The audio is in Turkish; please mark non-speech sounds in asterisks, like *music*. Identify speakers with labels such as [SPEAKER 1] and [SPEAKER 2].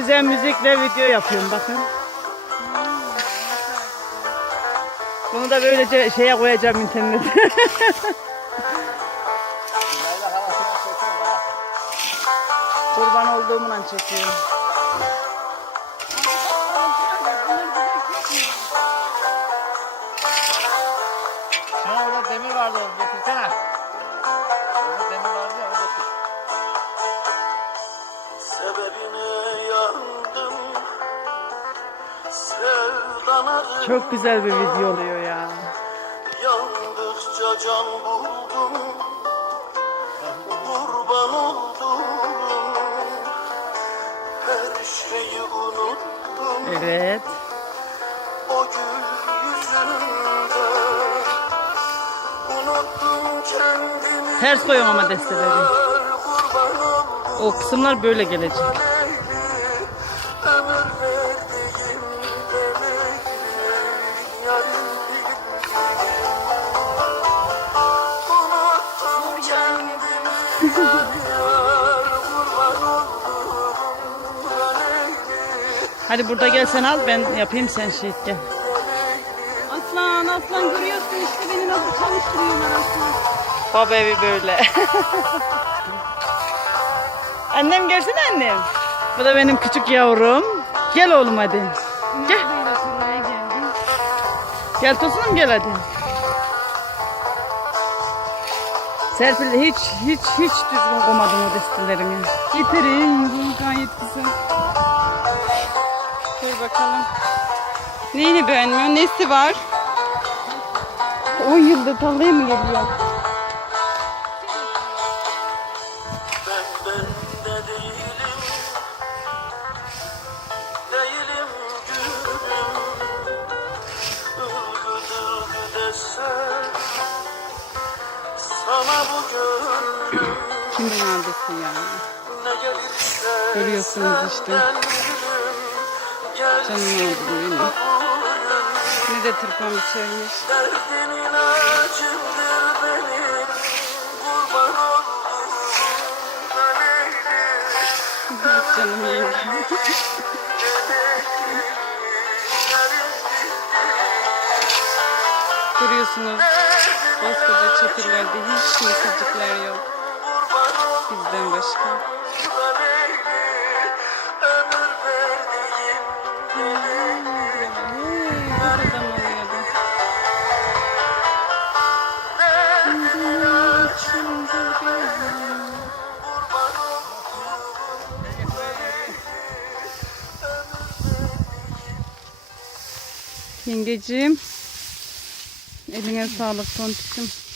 [SPEAKER 1] güzel müzikle video yapıyorum bakın. Bunu da böylece şeye koyacağım internete. *laughs* Kurban olduğumun çekiyorum. Çok güzel bir video oluyor ya.
[SPEAKER 2] yandıkça can buldum Kurban oldum Her şeyi unuttum
[SPEAKER 1] Evet.
[SPEAKER 2] O gül yüzünde Unuttum kendimi
[SPEAKER 1] Ters koyuyorum ama desteleri. O kısımlar böyle gelecek. Hadi burada gel sen al ben yapayım sen şey gel.
[SPEAKER 3] Aslan aslan görüyorsun işte beni nasıl çalıştırıyorlar aslan.
[SPEAKER 1] Baba evi böyle. annem gelsene annem. Bu da benim küçük yavrum. Gel oğlum hadi. Gel. Gel Tosunum gel hadi. Serpil hiç hiç hiç düzgün koymadın o destelerimi.
[SPEAKER 3] Getireyim bu gayet güzel. Dur bakalım. Neyini beğenmiyor? Nesi var? 10 yıldır tarlaya mı geliyor?
[SPEAKER 2] Ben ben de Değilim
[SPEAKER 3] Kimden aldısın ya? Görüyorsunuz işte. Canım aldı benim. Ne de tırpan
[SPEAKER 2] oldum öleydim
[SPEAKER 3] Canım yengem. Görüyorsunuz koskoca çetirlerde hiç kimsecikler yok. Bizden başka. Yengeciğim. Eline sağlık tontişim.